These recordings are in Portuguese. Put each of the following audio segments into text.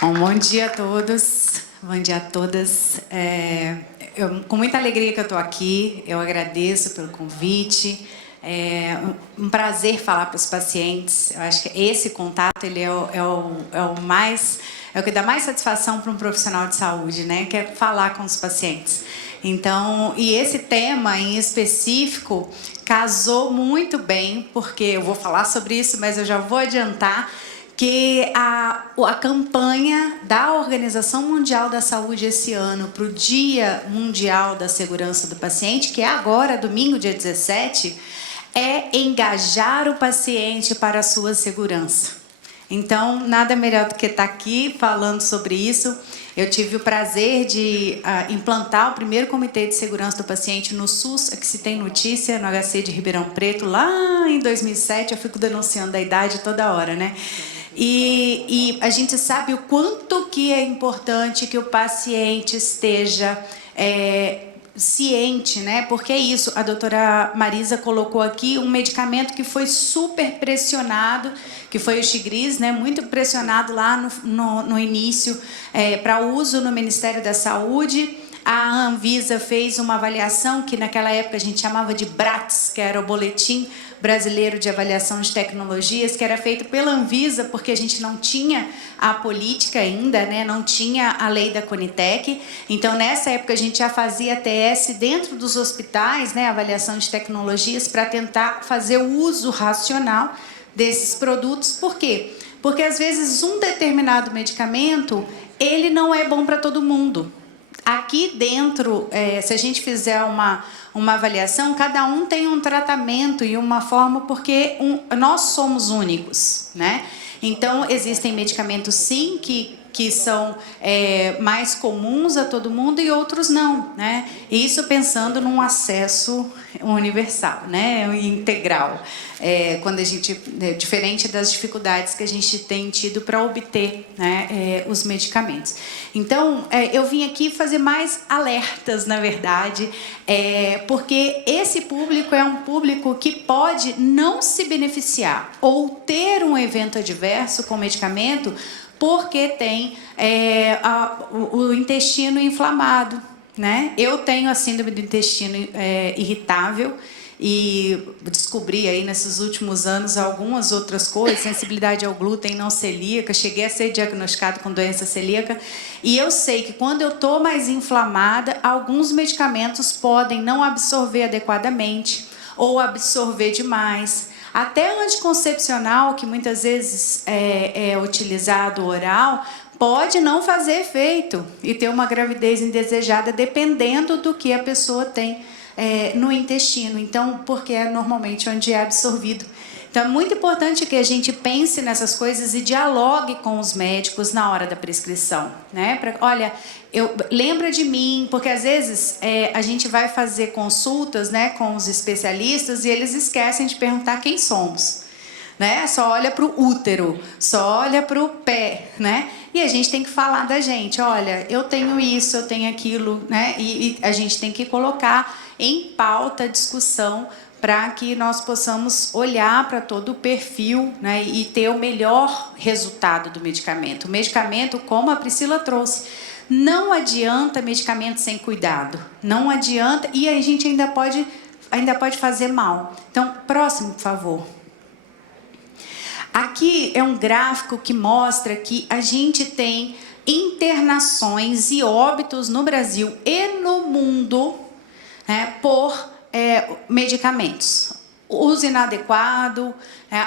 Bom dia a todos, bom dia a todas. Com muita alegria que eu estou aqui, eu agradeço pelo convite. É um prazer falar para os pacientes. Eu acho que esse contato ele é o que dá mais satisfação para um profissional de saúde, né? Que é falar com os pacientes. Então, e esse tema em específico casou muito bem, porque eu vou falar sobre isso, mas eu já vou adiantar que a campanha da Organização Mundial da Saúde esse ano para o Dia Mundial da Segurança do Paciente, que é agora, domingo, dia 17, é engajar o paciente para a sua segurança. Então, nada melhor do que estar aqui falando sobre isso. Eu tive o prazer de implantar o primeiro Comitê de Segurança do Paciente no SUS, que se tem notícia, no HC de Ribeirão Preto, lá em 2007. Eu fico denunciando a idade toda hora, né? E a gente sabe o quanto que é importante que o paciente esteja ciente, né? Porque é isso, a doutora Marisa colocou aqui um medicamento que foi super pressionado, que foi o Xigris, né? Muito pressionado lá no início para uso no Ministério da Saúde. A Anvisa fez uma avaliação que naquela época a gente chamava de BRATS, que era o Boletim Brasileiro de Avaliação de Tecnologias, que era feito pela Anvisa, porque a gente não tinha a política ainda, né? Não tinha a lei da Conitec. Então, nessa época, a gente já fazia TS dentro dos hospitais, né? Avaliação de tecnologias, para tentar fazer o uso racional desses produtos. Por quê? Porque, às vezes, um determinado medicamento, ele não é bom para todo mundo. Aqui dentro, se a gente fizer uma avaliação, cada um tem um tratamento e uma forma, porque nós somos únicos, né? Então, existem medicamentos, sim, que são mais comuns a todo mundo e outros não, né? Isso pensando num acesso universal, né? Integral. Quando a gente, diferente das dificuldades que a gente tem tido para obter, né, os medicamentos. Então, eu vim aqui fazer mais alertas, na verdade, porque esse público é um público que pode não se beneficiar ou ter um evento adverso com medicamento porque tem o intestino inflamado, né? Eu tenho a síndrome do intestino irritável e descobri aí nesses últimos anos algumas outras coisas, sensibilidade ao glúten não celíaca, cheguei a ser diagnosticado com doença celíaca, e eu sei que quando eu estou mais inflamada, alguns medicamentos podem não absorver adequadamente ou absorver demais. Até anticoncepcional, que muitas vezes é utilizado oral, pode não fazer efeito e ter uma gravidez indesejada, dependendo do que a pessoa tem no intestino. Então, porque é normalmente onde é absorvido. Então, é muito importante que a gente pense nessas coisas e dialogue com os médicos na hora da prescrição, né? Olha, lembra de mim, porque às vezes a gente vai fazer consultas, né, com os especialistas e eles esquecem de perguntar quem somos, né? Só olha para o útero, só olha para o pé, né? E a gente tem que falar da gente, olha, eu tenho isso, eu tenho aquilo, né? E a gente tem que colocar em pauta a discussão para que nós possamos olhar para todo o perfil, né, e ter o melhor resultado do medicamento. O medicamento, como a Priscila trouxe, não adianta medicamento sem cuidado, não adianta, e a gente ainda pode fazer mal. Então, próximo, por favor. Aqui é um gráfico que mostra que a gente tem internações e óbitos no Brasil e no mundo, né, por medicamentos. Uso inadequado,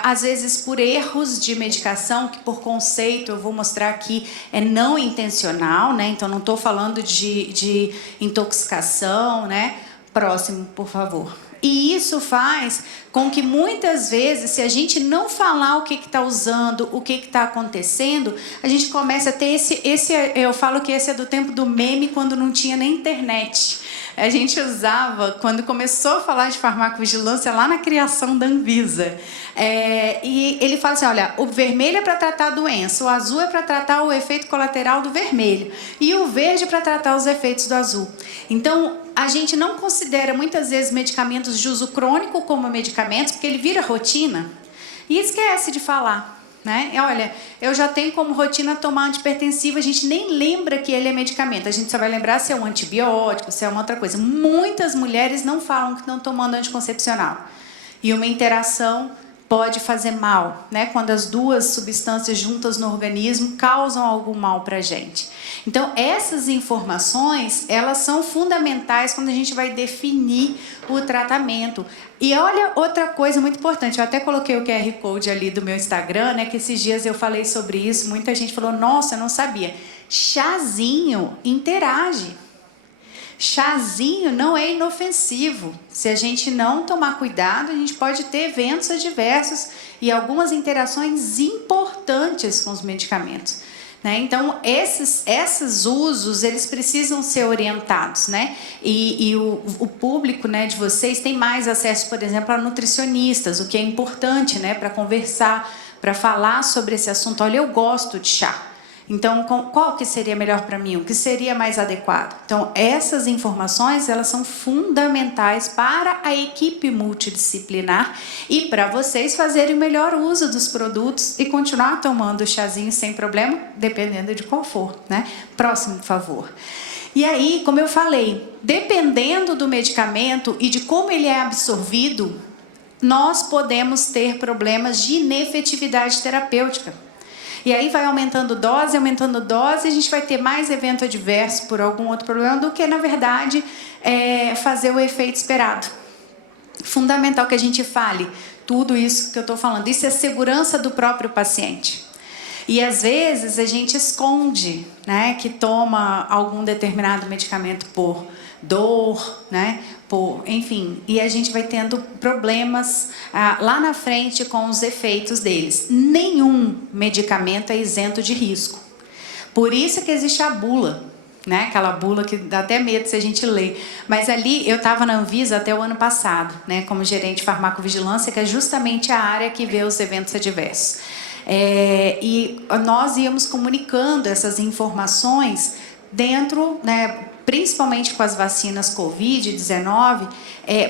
às vezes por erros de medicação, que por conceito, eu vou mostrar aqui, é não intencional, né? Então não estou falando de intoxicação, né? Próximo, por favor. E isso faz com que muitas vezes, se a gente não falar o que está usando, o que está acontecendo, a gente começa a ter eu falo que esse é do tempo do meme, quando não tinha nem internet. A gente usava, quando começou a falar de farmacovigilância, lá na criação da Anvisa. E ele fala assim, olha, o vermelho é para tratar a doença, o azul é para tratar o efeito colateral do vermelho, e o verde é para tratar os efeitos do azul. Então, a gente não considera muitas vezes medicamentos de uso crônico como medicamentos, porque ele vira rotina, e esquece de falar. né? E olha, eu já tenho como rotina tomar antihipertensivo, a gente nem lembra que ele é medicamento, a gente só vai lembrar se é um antibiótico, se é uma outra coisa. Muitas mulheres não falam que estão tomando anticoncepcional. E uma interação pode fazer mal, né? Quando as duas substâncias juntas no organismo causam algum mal para a gente. Então, essas informações, elas são fundamentais quando a gente vai definir o tratamento. E olha outra coisa muito importante, eu até coloquei o QR Code ali do meu Instagram, né? Que esses dias eu falei sobre isso, muita gente falou, nossa, eu não sabia. Chazinho interage. Chazinho não é inofensivo. Se a gente não tomar cuidado, a gente pode ter eventos adversos e algumas interações importantes com os medicamentos, né? Então, esses usos, eles precisam ser orientados, né? E o público, né, de vocês tem mais acesso, por exemplo, a nutricionistas, o que é importante, né, para conversar, para falar sobre esse assunto. Olha, eu gosto de chá. Então, qual que seria melhor para mim? O que seria mais adequado? Então, essas informações, elas são fundamentais para a equipe multidisciplinar e para vocês fazerem o melhor uso dos produtos e continuar tomando o chazinho sem problema, dependendo de qual for, né? Próximo, por favor. E aí, como eu falei, dependendo do medicamento e de como ele é absorvido, nós podemos ter problemas de inefetividade terapêutica. E aí vai aumentando dose, e a gente vai ter mais evento adverso por algum outro problema do que, na verdade, fazer o efeito esperado. Fundamental que a gente fale tudo isso que eu estou falando. Isso é segurança do próprio paciente. E, às vezes, a gente esconde, né, que toma algum determinado medicamento por dor, né, enfim, e a gente vai tendo problemas lá na frente com os efeitos deles. Nenhum medicamento é isento de risco. Por isso que existe a bula, né? Aquela bula que dá até medo se a gente lê. Mas ali, eu estava na Anvisa até o ano passado, né, como gerente de farmacovigilância, que é justamente a área que vê os eventos adversos. E nós íamos comunicando essas informações dentro, né, principalmente com as vacinas Covid-19,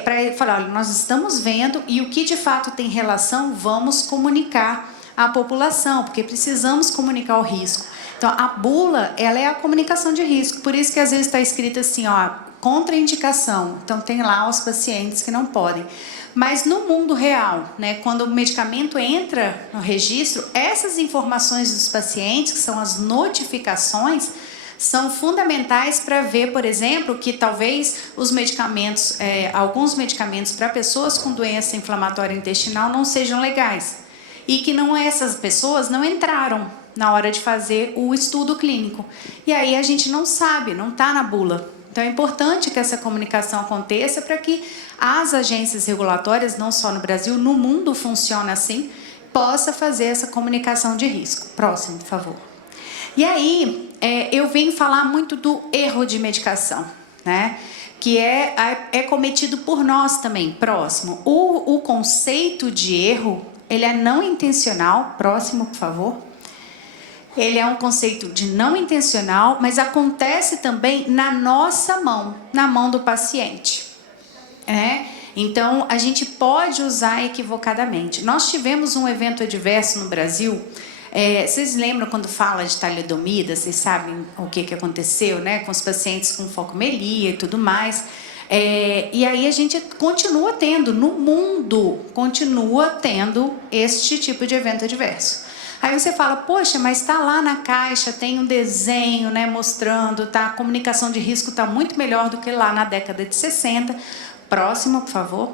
para falar, olha, nós estamos vendo e o que de fato tem relação, vamos comunicar à população, porque precisamos comunicar o risco. Então, a bula, ela é a comunicação de risco, por isso que às vezes está escrito assim, ó, contraindicação, então tem lá os pacientes que não podem. Mas no mundo real, né, quando o medicamento entra no registro, essas informações dos pacientes, que são as notificações, são fundamentais para ver, por exemplo, que talvez os medicamentos, alguns medicamentos para pessoas com doença inflamatória intestinal não sejam legais. E que essas pessoas não entraram na hora de fazer o estudo clínico. E aí a gente não sabe, não está na bula. Então é importante que essa comunicação aconteça para que as agências regulatórias, não só no Brasil, no mundo funciona assim, possa fazer essa comunicação de risco. Próximo, por favor. E aí, eu venho falar muito do erro de medicação, né? Que é cometido por nós também. Próximo. O conceito de erro, ele é não intencional. Próximo, por favor. Ele é um conceito de não intencional, mas acontece também na nossa mão, na mão do paciente. Então, a gente pode usar equivocadamente. Nós tivemos um evento adverso no Brasil. Vocês lembram quando fala de talidomida? Vocês sabem o que aconteceu, né? Com os pacientes com focomelia e tudo mais. E aí a gente continua tendo, no mundo, continua tendo este tipo de evento adverso. Aí você fala, poxa, mas está lá na caixa, tem um desenho, né, mostrando, tá? A comunicação de risco está muito melhor do que lá na década de 60. Próximo, por favor.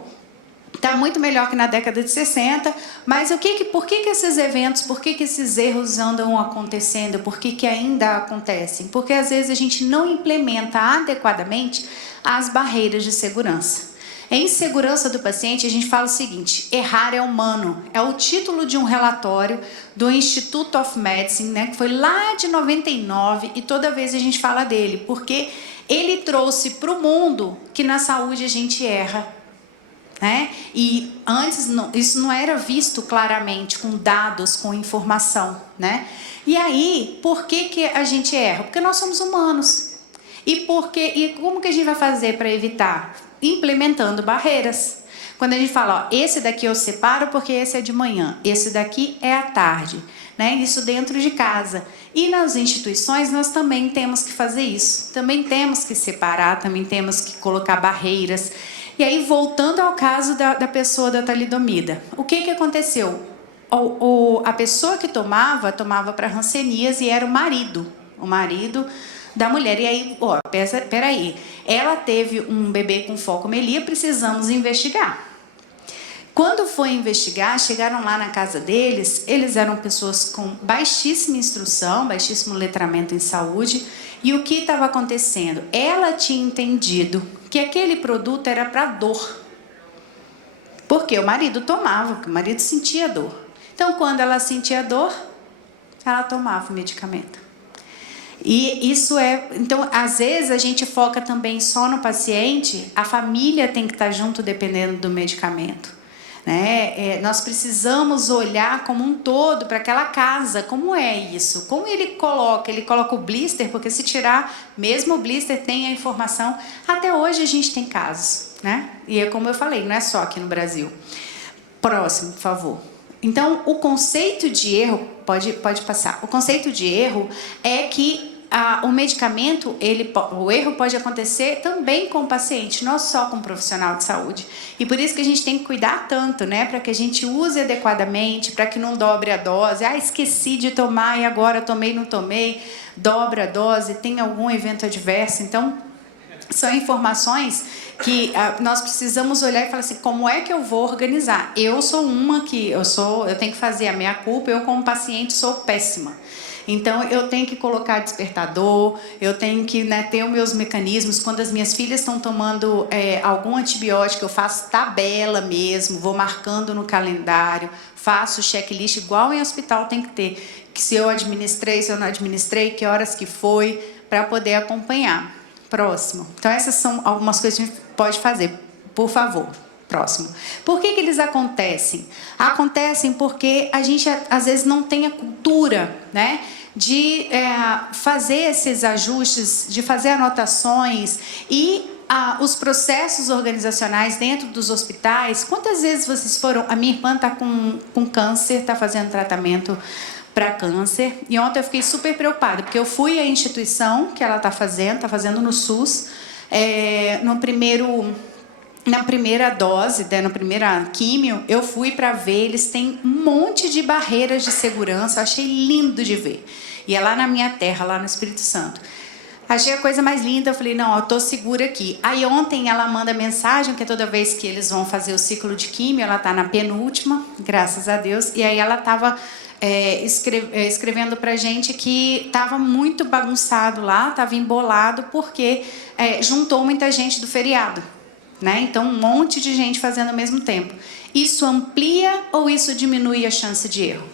Está muito melhor que na década de 60, mas por que esses eventos, por que esses erros andam acontecendo, por que ainda acontecem? Porque às vezes a gente não implementa adequadamente as barreiras de segurança. Em segurança do paciente, a gente fala o seguinte, errar é humano. É o título de um relatório do Institute of Medicine, né, que foi lá de 99, e toda vez a gente fala dele, porque ele trouxe para o mundo que na saúde a gente erra. E antes isso não era visto claramente com dados, com informação, né? E aí, por que a gente erra? Porque nós somos humanos. E como que a gente vai fazer para evitar? Implementando barreiras. Quando a gente fala, ó, esse daqui eu separo porque esse é de manhã, esse daqui é à tarde, né? Isso dentro de casa. E nas instituições nós também temos que fazer isso, também temos que separar, também temos que colocar barreiras. E aí, voltando ao caso da pessoa da talidomida, o que aconteceu? A pessoa que tomava para hanseníase e era o marido da mulher. E aí, ó, peraí, ela teve um bebê com focomelia, precisamos investigar. Quando foi investigar, chegaram lá na casa deles, eles eram pessoas com baixíssima instrução, baixíssimo letramento em saúde, e o que estava acontecendo? Ela tinha entendido que aquele produto era para dor, porque o marido tomava, porque o marido sentia dor. Então, quando ela sentia dor, ela tomava o medicamento. E isso é... Então, às vezes, a gente foca também só no paciente, a família tem que estar junto dependendo do medicamento. Né? Nós precisamos olhar como um todo para aquela casa, como é isso? Como ele coloca o blister, porque se tirar, mesmo o blister tem a informação, até hoje a gente tem casos, né? E é como eu falei, não é só aqui no Brasil. Próximo, por favor. Então, o conceito de erro, pode passar, o conceito de erro é que o medicamento, o erro pode acontecer também com o paciente, não só com o profissional de saúde. E por isso que a gente tem que cuidar tanto, né? Para que a gente use adequadamente, para que não dobre a dose. Ah, esqueci de tomar e agora tomei, não tomei. Dobra a dose, tem algum evento adverso. Então, são informações que nós precisamos olhar e falar assim, como é que eu vou organizar? Eu sou uma que, eu tenho que fazer a minha culpa, eu como paciente sou péssima. Então, eu tenho que colocar despertador, eu tenho que, né, ter os meus mecanismos. Quando as minhas filhas estão tomando algum antibiótico, eu faço tabela mesmo, vou marcando no calendário, faço checklist, igual em hospital tem que ter. Que se eu administrei, se eu não administrei, que horas que foi, para poder acompanhar. Próximo. Então, essas são algumas coisas que a gente pode fazer. Por favor. Próximo. Por que eles acontecem? Acontecem porque a gente, às vezes, não tem a cultura, né, de fazer esses ajustes, de fazer anotações e os processos organizacionais dentro dos hospitais. Quantas vezes vocês foram... A minha irmã está com câncer, está fazendo tratamento para câncer, e ontem eu fiquei super preocupada, porque eu fui à instituição que ela está fazendo no SUS, na primeira dose, na primeira químio, eu fui para ver, eles têm um monte de barreiras de segurança, eu achei lindo de ver. E é lá na minha terra, lá no Espírito Santo. Achei a coisa mais linda, eu falei, não, eu estou segura aqui. Aí ontem ela manda mensagem, que toda vez que eles vão fazer o ciclo de químio, ela está na penúltima, graças a Deus, e aí ela estava escrevendo para a gente que estava muito bagunçado lá, estava embolado, porque juntou muita gente do feriado. Né? Então, um monte de gente fazendo ao mesmo tempo. Isso amplia ou isso diminui a chance de erro?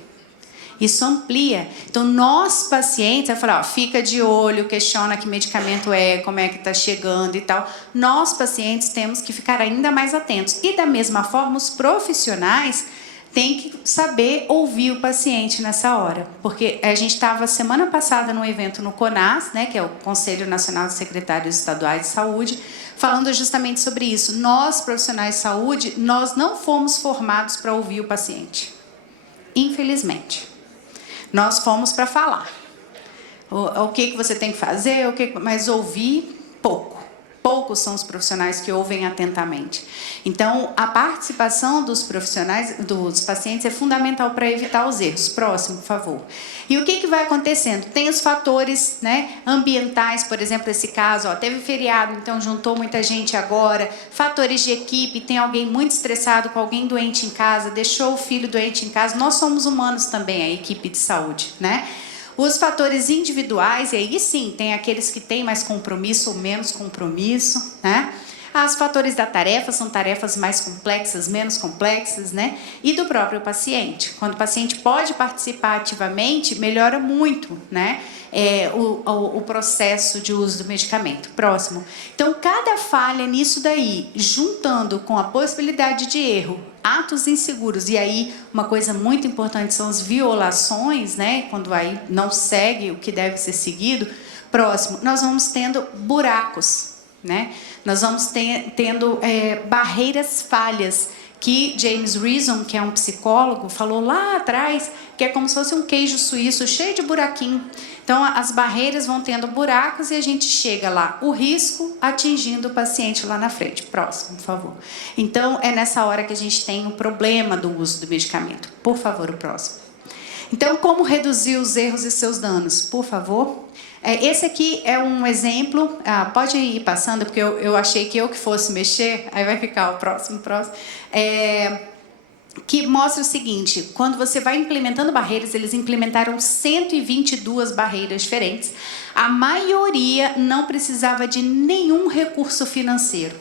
Isso amplia. Então, nós pacientes, eu falo, ó, fica de olho, questiona que medicamento como é que está chegando e tal. Nós pacientes temos que ficar ainda mais atentos. E da mesma forma, os profissionais têm que saber ouvir o paciente nessa hora. Porque a gente estava semana passada num evento no CONAS, né, que é o Conselho Nacional de Secretários Estaduais de Saúde, falando justamente sobre isso. Nós, profissionais de saúde, nós não fomos formados para ouvir o paciente. Infelizmente. Nós fomos para falar. O que você tem que fazer, mas ouvir, pouco. Poucos são os profissionais que ouvem atentamente. Então, a participação dos profissionais, dos pacientes, é fundamental para evitar os erros. Próximo, por favor. E o que vai acontecendo? Tem os fatores, né, ambientais, por exemplo, esse caso, ó, teve feriado, então juntou muita gente agora. Fatores de equipe, tem alguém muito estressado, com alguém doente em casa, deixou o filho doente em casa. Nós somos humanos também, a equipe de saúde, né? Os fatores individuais, e aí sim, tem aqueles que têm mais compromisso ou menos compromisso, né? Os fatores da tarefa são tarefas mais complexas, menos complexas, né? E do próprio paciente. Quando o paciente pode participar ativamente, melhora muito, né? O processo de uso do medicamento. Próximo. Então, cada falha nisso daí, juntando com a possibilidade de erro, atos inseguros, e aí uma coisa muito importante são as violações, né? Quando aí não segue o que deve ser seguido. Próximo, nós vamos tendo buracos. né? Nós vamos tendo barreiras falhas, que James Reason, que é um psicólogo, falou lá atrás, que é como se fosse um queijo suíço cheio de buraquinho. Então, as barreiras vão tendo buracos e a gente chega lá, o risco atingindo o paciente lá na frente. Próximo, por favor. Então, é nessa hora que a gente tem o problema do uso do medicamento. Por favor, o próximo. Então, como reduzir os erros e seus danos? Por favor. Esse aqui é um exemplo, pode ir passando, porque eu achei que eu que fosse mexer, aí vai ficar o próximo. Que mostra o seguinte, quando você vai implementando barreiras, eles implementaram 122 barreiras diferentes, a maioria não precisava de nenhum recurso financeiro.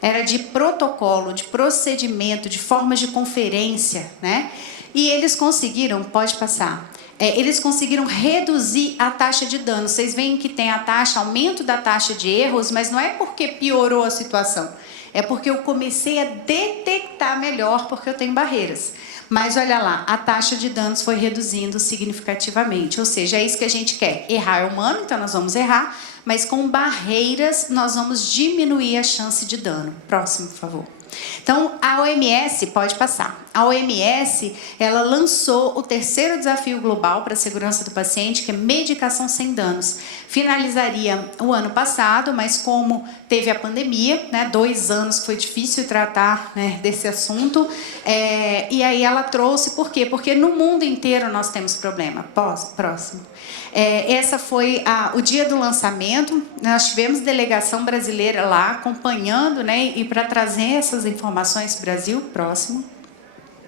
Era de protocolo, de procedimento, de formas de conferência, né? E eles conseguiram, pode passar, eles conseguiram reduzir a taxa de dano. Vocês veem que tem a taxa, aumento da taxa de erros, mas não é porque piorou a situação. É porque eu comecei a detectar melhor, porque eu tenho barreiras. Mas olha lá, a taxa de danos foi reduzindo significativamente. Ou seja, é isso que a gente quer. Errar é humano, então nós vamos errar, mas com barreiras nós vamos diminuir a chance de dano. Próximo, por favor. Então, a OMS, pode passar. A OMS, ela lançou o terceiro desafio global para a segurança do paciente, que é medicação sem danos. Finalizaria o ano passado, mas como teve a pandemia, né, 2 anos que foi difícil tratar, né, desse assunto, e aí ela trouxe, por quê? Porque no mundo inteiro nós temos problema. Próximo. Essa foi o dia do lançamento, nós tivemos delegação brasileira lá acompanhando, né, e para trazer essas informações para o Brasil. Próximo.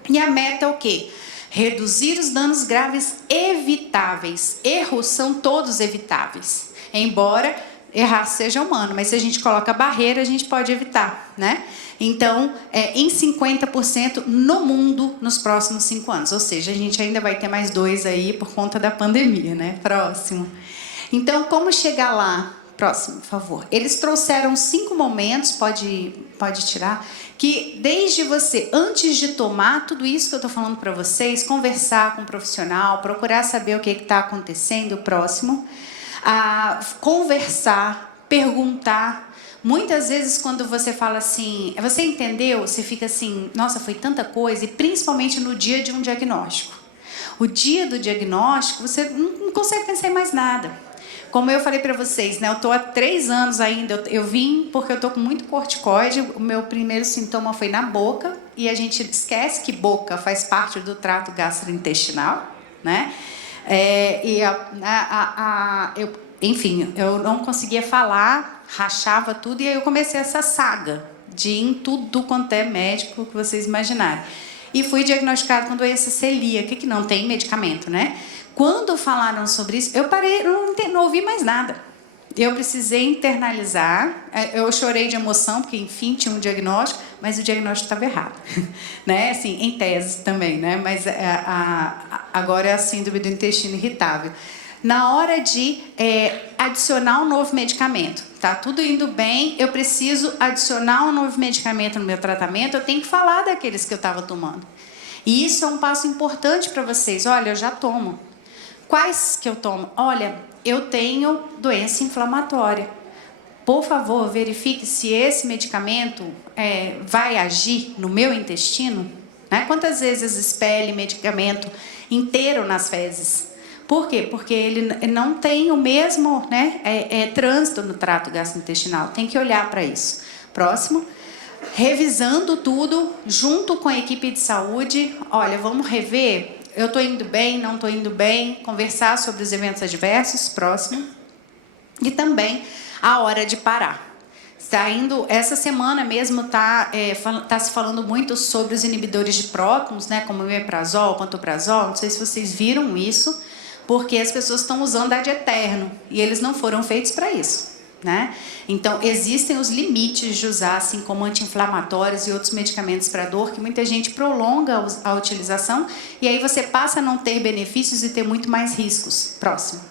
E a meta é o quê? Reduzir os danos graves evitáveis. Erros são todos evitáveis, embora errar seja humano, mas se a gente coloca barreira, a gente pode evitar, né? Então, em 50% no mundo nos próximos 5 anos. Ou seja, a gente ainda vai ter mais 2 aí por conta da pandemia, né? Próximo. Então, como chegar lá? Próximo, por favor. Eles trouxeram 5 momentos, pode tirar, que desde você, antes de tomar tudo isso que eu estou falando para vocês, conversar com um profissional, procurar saber o que está acontecendo. Próximo. Conversar, perguntar. Muitas vezes quando você fala assim, você entendeu? Você fica assim, nossa, foi tanta coisa, e principalmente no dia de um diagnóstico. O dia do diagnóstico, você não consegue pensar em mais nada. Como eu falei para vocês, né, eu estou há 3 anos ainda, eu vim porque eu estou com muito corticoide, o meu primeiro sintoma foi na boca, e a gente esquece que boca faz parte do trato gastrointestinal, né? Enfim, eu não conseguia falar, rachava tudo, e aí eu comecei essa saga de ir em tudo quanto é médico que vocês imaginarem. E fui diagnosticada com doença celíaca, que não tem medicamento, né? Quando falaram sobre isso, eu parei, não ouvi mais nada. Eu precisei internalizar, eu chorei de emoção, porque, enfim, tinha um diagnóstico, mas o diagnóstico estava errado. Né? Assim, em tese também, né? Mas agora é a síndrome do intestino irritável. Na hora de adicionar um novo medicamento, tá tudo indo bem, eu preciso adicionar um novo medicamento no meu tratamento, eu tenho que falar daqueles que eu estava tomando. E isso é um passo importante para vocês. Olha, eu já tomo. Quais que eu tomo? Olha, eu tenho doença inflamatória. Por favor, verifique se esse medicamento vai agir no meu intestino. Né? Quantas vezes expele medicamento inteiro nas fezes? Por quê? Porque ele não tem o mesmo, né, trânsito no trato gastrointestinal. Tem que olhar para isso. Próximo. Revisando tudo, junto com a equipe de saúde. Olha, vamos rever. Eu estou indo bem, não estou indo bem. Conversar sobre os eventos adversos. Próximo. E também a hora de parar. Essa semana mesmo está se falando muito sobre os inibidores de prótons, né, como o omeprazol, o pantoprazol. Não sei se vocês viram isso, porque as pessoas estão usando ad eterno e eles não foram feitos para isso. Né? Então, existem os limites de usar, assim como anti-inflamatórios e outros medicamentos para dor, que muita gente prolonga a utilização, e aí você passa a não ter benefícios e ter muito mais riscos. Próximo.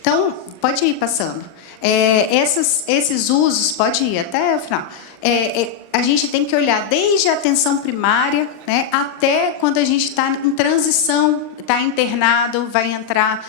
Então, pode ir passando. Esses usos, pode ir até o final. A gente tem que olhar desde a atenção primária, né, até quando a gente está em transição, está internado, vai entrar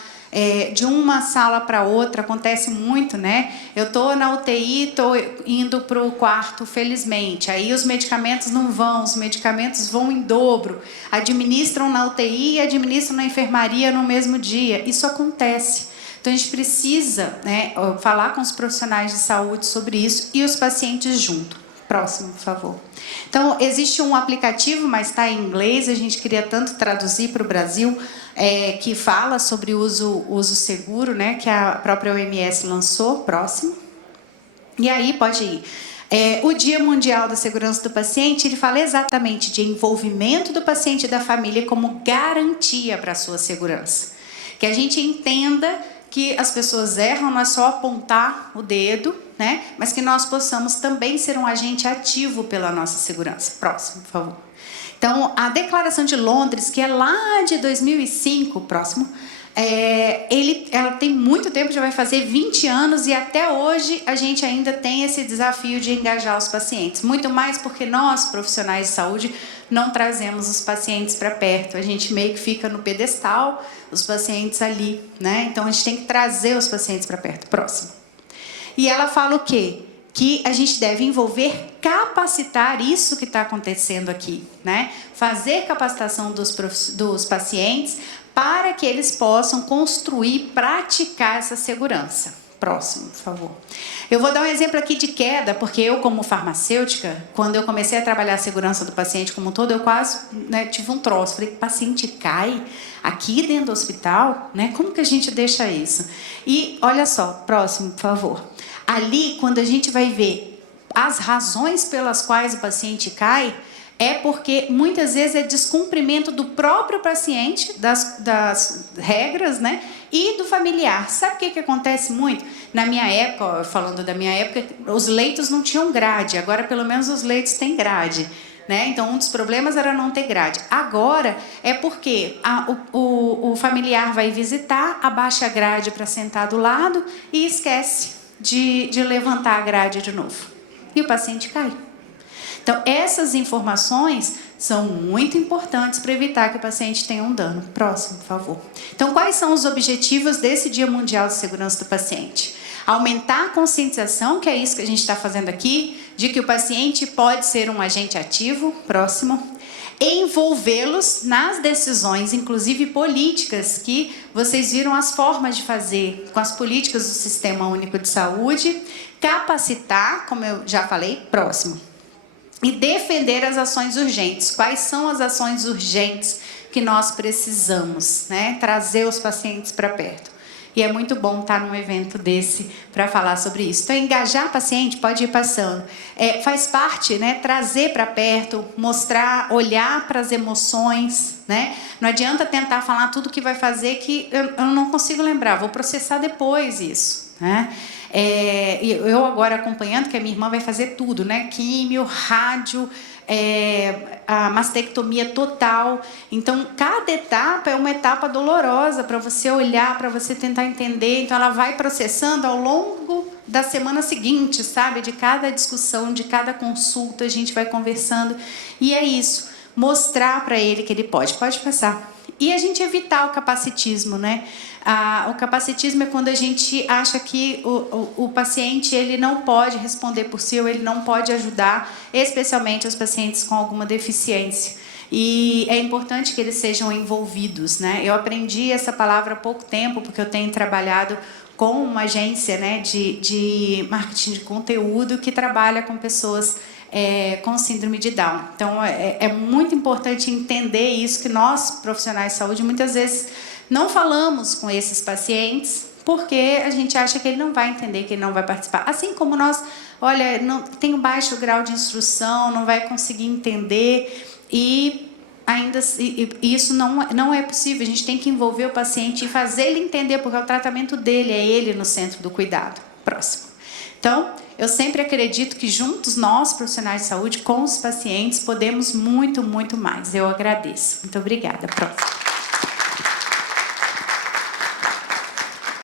de uma sala para outra, acontece muito, né? Eu estou na UTI, estou indo para o quarto, felizmente. Aí os medicamentos não vão, os medicamentos vão em dobro. Administram na UTI e administram na enfermaria no mesmo dia. Isso acontece. Então, a gente precisa, né, falar com os profissionais de saúde sobre isso e os pacientes junto. Próximo, por favor. Então, existe um aplicativo, mas está em inglês, a gente queria tanto traduzir para o Brasil, que fala sobre uso seguro, né, que a própria OMS lançou. Próximo. E aí, pode ir. O Dia Mundial da Segurança do Paciente, ele fala exatamente de envolvimento do paciente e da família como garantia para a sua segurança. Que a gente entenda que as pessoas erram, não é só apontar o dedo, né? Mas que nós possamos também ser um agente ativo pela nossa segurança. Próximo, por favor. Então, a Declaração de Londres, que é lá de 2005, próximo, ela tem muito tempo, já vai fazer 20 anos, e até hoje a gente ainda tem esse desafio de engajar os pacientes. Muito mais porque nós, profissionais de saúde, não trazemos os pacientes para perto. A gente meio que fica no pedestal, os pacientes ali, né? Então, a gente tem que trazer os pacientes para perto. Próximo. E ela fala o quê? Que a gente deve envolver, capacitar isso que está acontecendo aqui, né? Fazer capacitação dos pacientes para que eles possam construir, praticar essa segurança. Próximo, por favor. Eu vou dar um exemplo aqui de queda, porque eu, como farmacêutica, quando eu comecei a trabalhar a segurança do paciente como um todo, eu quase, né, tive um troço. Falei, paciente cai aqui dentro do hospital, né? Como que a gente deixa isso? E olha só, próximo, por favor. Ali, quando a gente vai ver as razões pelas quais o paciente cai, é porque muitas vezes é descumprimento do próprio paciente, das regras, né? E do familiar. Sabe o que acontece muito? Na minha época, falando da minha época, os leitos não tinham grade. Agora, pelo menos, os leitos têm grade, né? Então, um dos problemas era não ter grade. Agora, é porque o familiar vai visitar, abaixa a grade para sentar do lado e esquece de levantar a grade de novo. E o paciente cai. Então, essas informações são muito importantes para evitar que o paciente tenha um dano. Próximo, por favor. Então, quais são os objetivos desse Dia Mundial de Segurança do Paciente? Aumentar a conscientização, que é isso que a gente está fazendo aqui, de que o paciente pode ser um agente ativo. Próximo. Envolvê-los nas decisões, inclusive políticas, que vocês viram as formas de fazer com as políticas do Sistema Único de Saúde. Capacitar, como eu já falei. Próximo. E defender as ações urgentes. Quais são as ações urgentes que nós precisamos, né? Trazer os pacientes para perto. E é muito bom estar num evento desse para falar sobre isso. Então, engajar paciente, pode ir passando. Faz parte, né? Trazer para perto, mostrar, olhar para as emoções, né? Não adianta tentar falar tudo que vai fazer que eu não consigo lembrar. Vou processar depois isso, né? Eu agora acompanhando, que a minha irmã vai fazer tudo, né? Químio, rádio, a mastectomia total. Então, cada etapa é uma etapa dolorosa para você olhar, para você tentar entender. Então, ela vai processando ao longo da semana seguinte, sabe? De cada discussão, de cada consulta, a gente vai conversando. E é isso, mostrar para ele que ele pode. Pode passar. E a gente evitar o capacitismo, né? O capacitismo é quando a gente acha que o paciente ele não pode responder por si, ou ele não pode ajudar, especialmente os pacientes com alguma deficiência. E é importante que eles sejam envolvidos, né? Eu aprendi essa palavra há pouco tempo, porque eu tenho trabalhado com uma agência, né, de marketing de conteúdo que trabalha com pessoas com síndrome de Down. Então, é muito importante entender isso, que nós, profissionais de saúde, muitas vezes não falamos com esses pacientes porque a gente acha que ele não vai entender, que ele não vai participar. Assim como nós, olha, não, tem um baixo grau de instrução, não vai conseguir entender, e ainda isso não é possível. A gente tem que envolver o paciente e fazer ele entender, porque o tratamento dele é ele no centro do cuidado. Próximo. Então, eu sempre acredito que juntos nós, profissionais de saúde, com os pacientes, podemos muito, muito mais. Eu agradeço. Muito obrigada. Próximo.